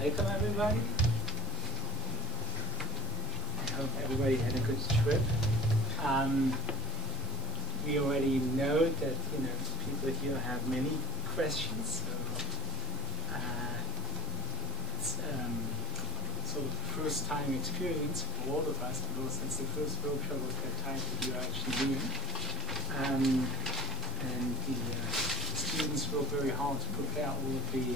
Welcome everybody. I hope everybody had a good trip. We already know that people here have many questions, so it's sort of first time experience for all of us, because it's the first workshop of that type that you're actually doing. And the students work very hard to prepare all of the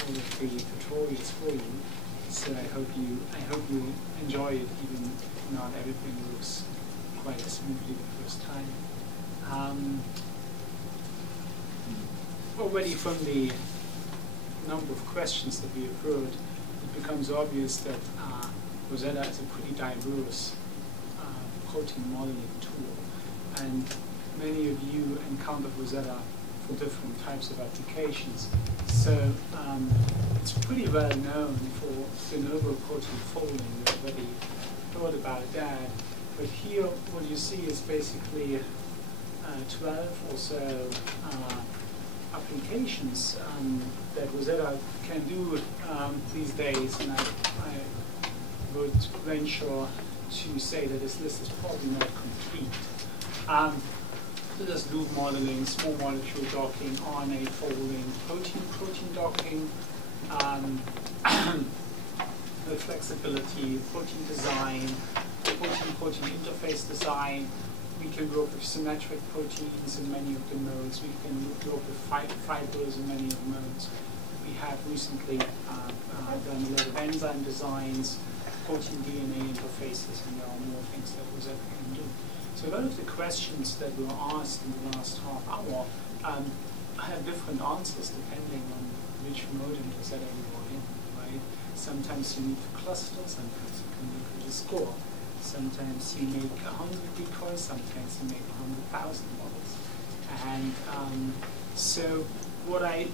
tutorials for you. So I hope you enjoy it, even if not everything looks quite as smoothly the first time. Already from the number of questions that we have heard, it becomes obvious that Rosetta is a pretty diverse protein modeling tool, and many of you encountered Rosetta for different types of applications. So it's pretty well known for de novo protein folding. You already thought about that. But here, what you see is basically 12 or so applications that Rosetta can do these days, and I would venture to say that this list is probably not complete. So there's loop modeling, small molecule docking, RNA folding, protein docking, the flexibility, protein design, protein interface design. We can work with symmetric proteins in many of the modes. We can work with fibers in many of the modes. We have recently done a lot of enzyme designs, protein DNA interfaces, and there are more things that Rosetta can do. So a lot of the questions that were asked in the last half hour have different answers depending on which mode in Rosetta you are in, right? Sometimes you need to cluster, sometimes you can look at the score. Sometimes you make 100 decoys, sometimes you make 100,000 models. And so what I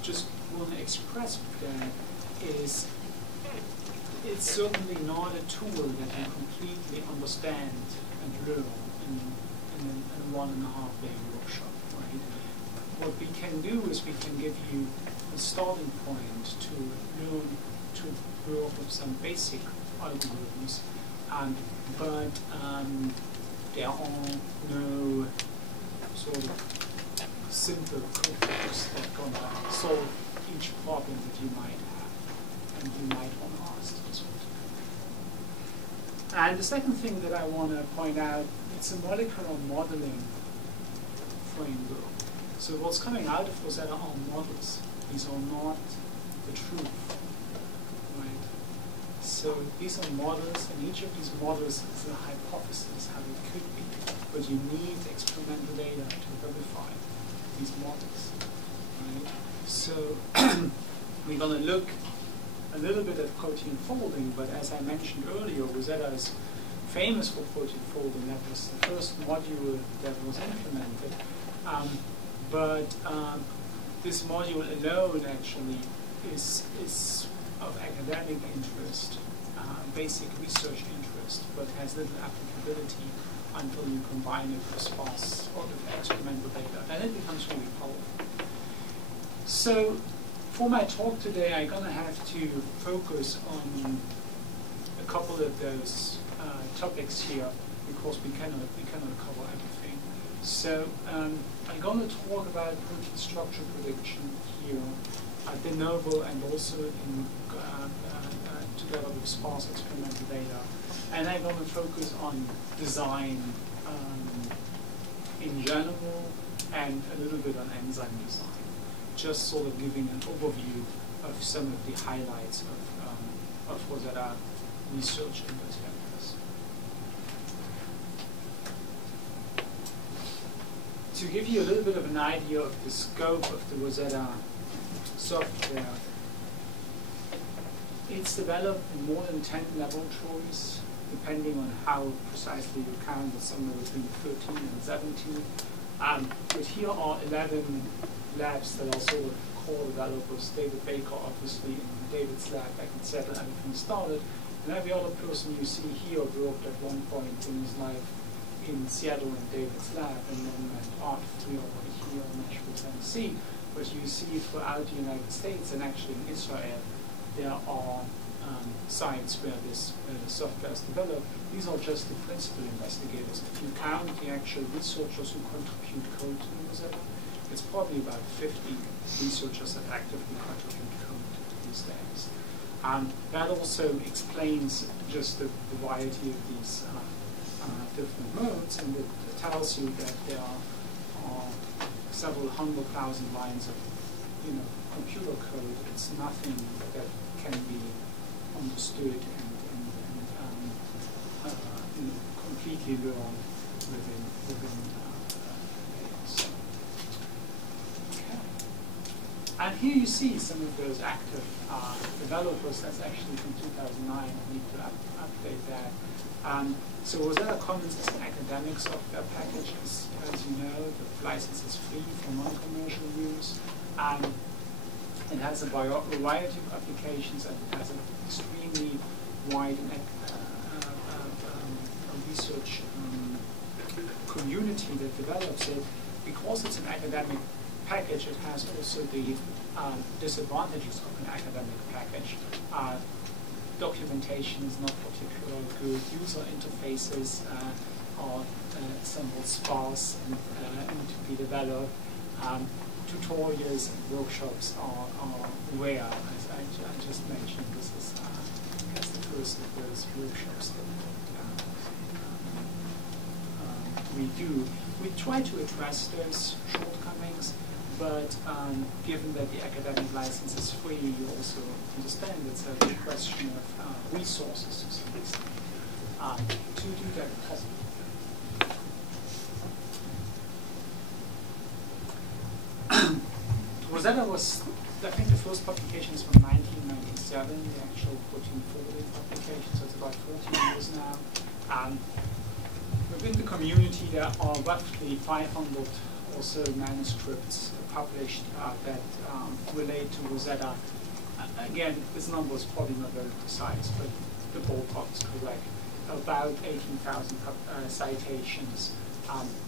just want to express with that is it's certainly not a tool that you completely understand and learn in a 1.5-day workshop, right? What we can do is we can give you a starting point to learn to work with some basic algorithms, but there are no sort of simple cookbooks that are going to solve each problem that you might have and you might want to ask as well. And the second thing that I want to point out, it's a molecular modeling framework. So what's coming out of Rosetta are models. These are not the truth, right? So these are models, and each of these models is a hypothesis how it could be. But you need experimental data to verify these models, right? So we're going to look a little bit at protein folding, but as I mentioned earlier, Rosetta is famous for protein folding. That was the first module that was implemented. This module alone actually is of academic interest, basic research interest, but has little applicability until you combine it with sparse or with experimental data. Then it becomes really powerful. So for my talk today, I'm going to have to focus on a couple of those topics here, because we cannot cover everything. So I'm going to talk about protein structure prediction here at de novo, and also in together with sparse experimental data. And I'm going to focus on design in general, and a little bit on enzyme design. Just sort of giving an overview of some of the highlights of Rosetta research in those areas. To give you a little bit of an idea of the scope of the Rosetta software, it's developed in more than 10 laboratories, depending on how precisely you count, it's somewhere between 13 and 17. But here are 11 labs that are sort of core developers. David Baker, obviously, in David's lab, back in Seattle, everything started. And every other person you see here worked at one point in his life in Seattle in David's lab, and then went off. We are over here in Nashville, Tennessee. But you see throughout the United States, and actually in Israel, there are sites where this software is developed. These are just the principal investigators. If you count the actual researchers who contribute code to Rosetta, it's probably about 50 researchers that actively contribute code these days. That also explains just the variety of these different modes, and it tells you that there are several 100,000 lines of computer code. It's nothing that can be understood and completely learned within days. Okay. And here you see some of those active developers. That's actually from 2009. I need to update that. So Rosetta Commons is an academic software package, as you know. The license is free for non-commercial use. It has a variety of applications, and it has an extremely wide research community that develops it. Because it's an academic package, it has also the disadvantages of an academic package. Documentation is not particularly good. User interfaces are somewhat sparse and need to be developed. Tutorials and workshops are rare, as I just mentioned. This is the first of those workshops that we do. We try to address those shortcomings, but given that the academic license is free, you also understand it's a big question of resources to some extent to do that possible. Rosetta was, I think, the first publication is from 1997, the actual protein folding publication, so it's about 14 years now. Within the community, there are roughly 500 or so manuscripts published that relate to Rosetta. Again, this number is probably not very precise, but the ballpark is correct. About 18,000 citations.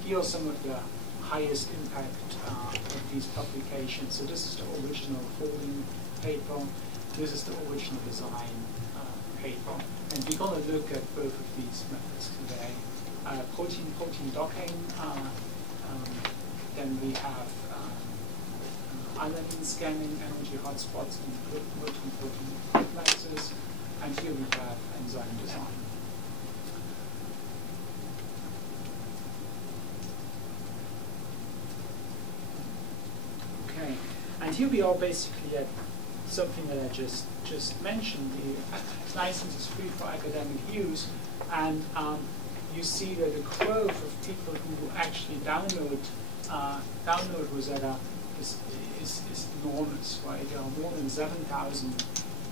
Here are some of the highest impact of these publications. So this is the original folding paper. This is the original design paper. And we're going to look at both of these methods today. Protein docking. Then we have alanine scanning, energy hotspots, and protein complexes. And here we have enzyme design. Okay, and here we are basically at something that I just mentioned. The license is free for academic use, and you see that the growth of people who actually download Rosetta is enormous, right? There are more than 7,000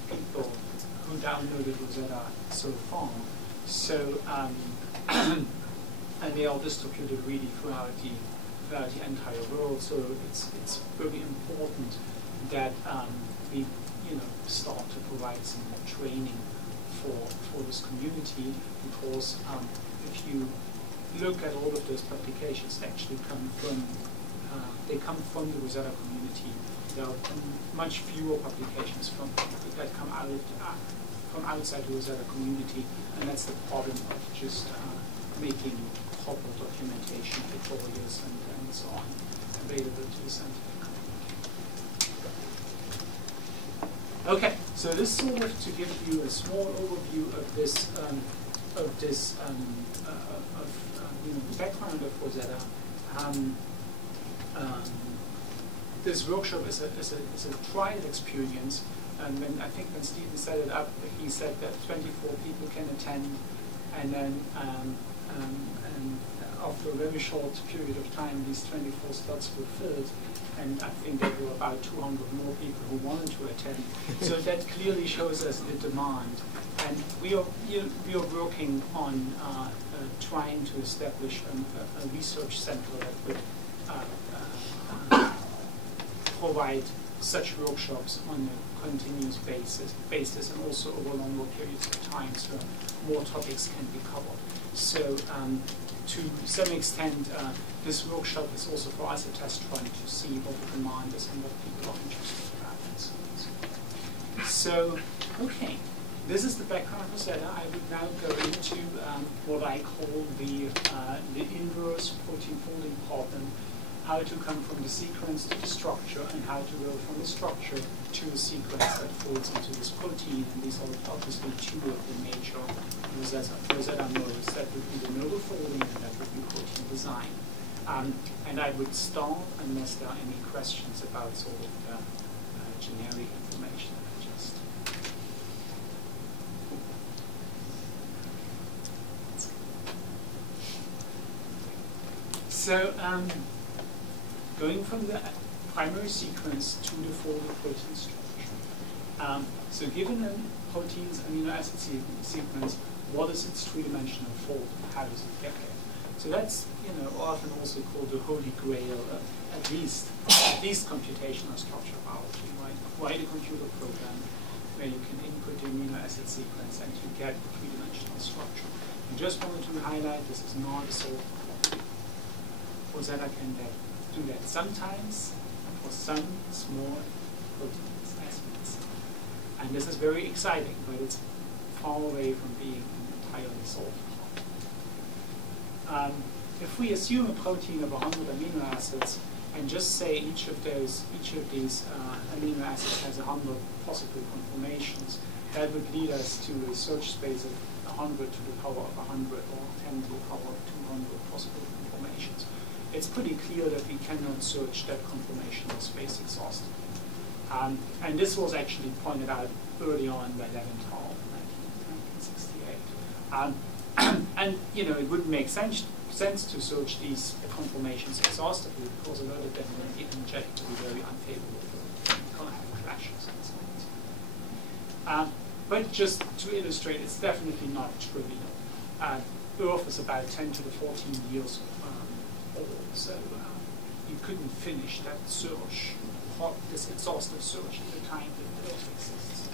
people who downloaded Rosetta so far. So, and they are distributed really throughout the entire world. So it's very important that we start to provide some training for this community, because if you look at all of those publications, they actually come from the Rosetta community. There are much fewer publications that come out from outside the Rosetta community, and that's the problem of just making proper documentation, tutorials, and so on available to the scientific community. Okay, so this sort of to give you a small overview of this the background of Rosetta. This workshop is a trial experience, and I think when Stephen set it up, he said that 24 people can attend, and then and after a very short period of time, these 24 slots were filled, and I think there were about 200 more people who wanted to attend. So that clearly shows us the demand, and we are working on trying to establish a research center that would provide such workshops on a continuous basis and also over longer periods of time, so more topics can be covered. So to some extent, this workshop is also for us a test run to see what the demand is and what people are interested about. So, okay, this is the background of Rosetta. I would now go into what I call the inverse protein folding problem, how to come from the sequence to the structure, and how to go from the structure to a sequence that folds into this protein. And these are obviously two of the major Rosetta modes. That would be the nodal folding, and that would be protein design. And I would start unless there are any questions about sort of the generic information that I just. So, going from the primary sequence to the folded protein structure. So given a protein's amino acid sequence, what is its three-dimensional fold and how does it get there? So that's, often also called the holy grail of at least computational structure biology, right? Write a computer program where you can input the amino acid sequence and you get the three-dimensional structure. I just wanted to highlight this is not a solved problem. Rosetta can do that sometimes for some small protein aspects. And this is very exciting, but it's far away from being an entirely solved problem. If we assume a protein of 100 amino acids and just say each of these amino acids has 100 possible conformations, that would lead us to a search space of 100 to the power of 100 or 10 to the power of 200 possible conformations. It's pretty clear that we cannot search that conformational space exhaustively. And this was actually pointed out early on by Leventhal in 1968. And it wouldn't make sense to search these conformations exhaustively because a lot of them will be energetically very unfavorable. You're going to have clashes and so on. But just to illustrate, it's definitely not trivial. Earth is about 10 to the 14 years old, so you couldn't finish that search, this exhaustive search at the time that Earth exists.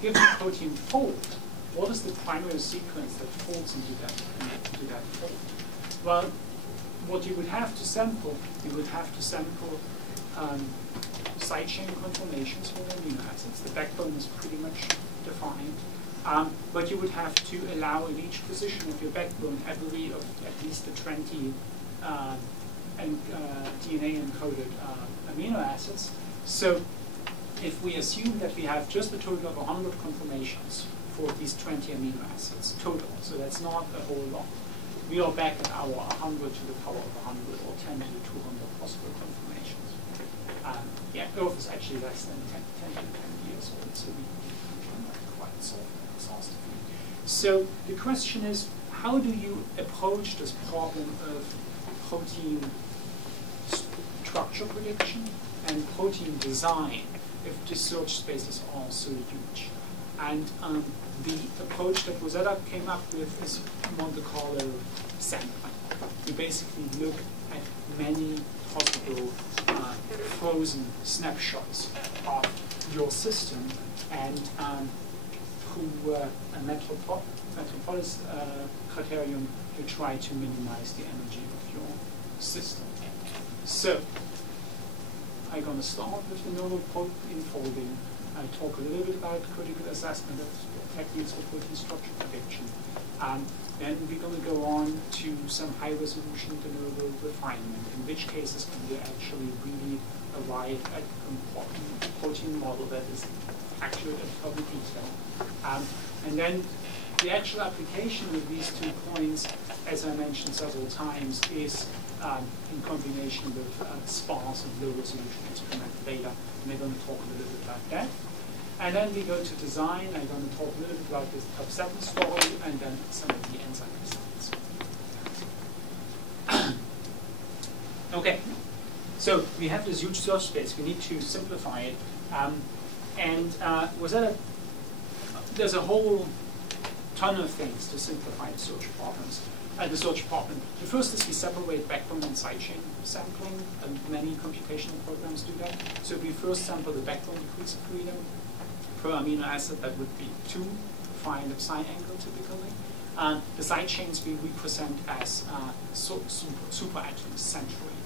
Given the protein fold, what is the primary sequence that folds into that fold? Well, what you would have to sample, side chain conformations for the amino acids. The backbone is pretty much defined. But you would have to allow in each position of your backbone every of at least the 20 DNA encoded amino acids. So if we assume that we have just a total of 100 conformations for these 20 amino acids total, so that's not a whole lot, we are back at our 100 to the power of 100 or 10 to the 200 possible conformations. Earth is actually less than 10 to 10 years old, so we cannot quite solve that exhaustively. So the question is, how do you approach this problem of protein structure prediction and protein design if the search spaces are so huge? And the approach that Rosetta came up with is Monte Carlo sampling. You basically look at many possible frozen snapshots of your system and who a metropolis criterion to try to minimize the energy of your system. So I'm going to start with the nodal protein folding. I talk a little bit about critical assessment of techniques for protein structure prediction. Then we're going to go on to some high-resolution de novo refinement, in which cases can we actually really arrive at a protein model that is accurate at every detail. And then the actual application of these 2 points, as I mentioned several times, is in combination with sparse and low-resolution experimental data. And we're going to talk a little bit about that. And then we go to design. I'm going to talk a little bit about this top 7 story, and then some of the enzyme results. Okay, so we have this huge search space. We need to simplify it. There's a whole ton of things to simplify the search problems. The first is we separate backbone and sidechain sampling, and many computational programs do that. So we first sample the backbone degrees of freedom per amino acid. That would be 2 to find a psi angle typically. The side chains we represent as superatoms centrally.